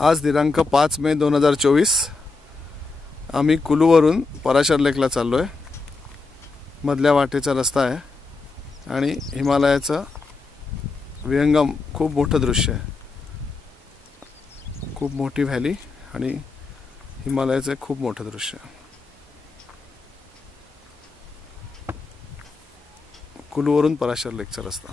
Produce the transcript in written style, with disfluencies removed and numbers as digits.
आज दिनांक 5 मे 2024 आम्ही कुलूवरून पराशर लेकला चाललो आहे। मधल्या वाटेचा रस्ता आहे आणि हिमालयाचं विहंगम खूप मोठं दृश्य आहे। खूप मोठी व्हॅली आणि हिमालयाचं खूप मोठं दृश्य। कुलूवरून पराशर लेकचा रस्ता।